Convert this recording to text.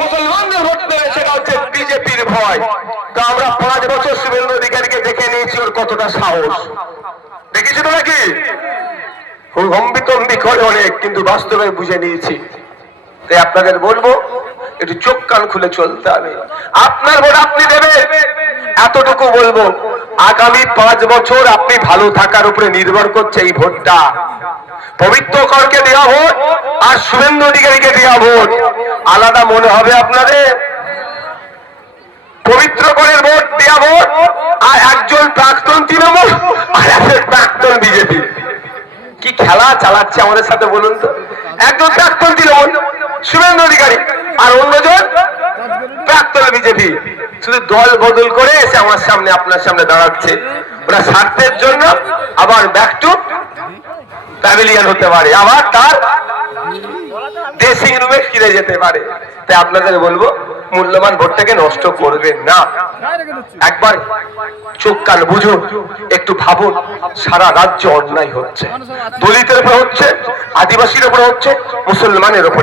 মুসলমানদের ভোট দেবে, সেটা হচ্ছে বিজেপির ভয়। তো আমরা 5 বছর শুভেন্দু অধিকারীকে দেখে নিয়েছি ওর কতটা সাহস, দেখেছি তো নাকি? হম্বিতম্বি করে অনেক, কিন্তু বাস্তবে বুঝে নিয়েছি। তাই আপনাদের বলবো একটু চোখ কান খুলে চলতে হবে। আপনার ভোট আপনি দেবেন, এতটুকু বলবো। আগামী 5 বছর আপনি ভালো থাকার উপরে নির্ভর করছে এই ভোটটা। পবিত্র করকে দেওয়া ভোট আর শুভেন্দু অধিকারীকে দেওয়া ভোট আলাদা মনে হবে আপনাদের? পবিত্র করের ভোট দেওয়া ভোট আর একজন প্রাক্তন তৃণমূল আর একজন প্রাক্তন বিজেপি, কি খেলা চালাচ্ছে আমাদের সাথে বলুন তো? একজন প্রাক্তন তৃণমূল শুভেন্দু অধিকারী আর অন্যজন প্রাক্তন বিজেপি, শুধু দল বদল করে এসে আমার সামনে আপনার সামনে দাঁড়াচ্ছে। ওরা স্বার্থের জন্য আবার ব্যাক টু প্যাভিলিয়ন হতে পারে, আবার তার ড্রেসিং রুমে ফিরে যেতে পারে। তাই আপনাদের বলবো মূল্যবান ভোটটাকে নষ্ট করবেন না। একবার চোখ কান বুঝুন, একটু ভাবুন। সারা রাজ্য অন্যায় হচ্ছে, দলিতের উপর হচ্ছে, আদিবাসীর উপর হচ্ছে, মুসলমানের উপর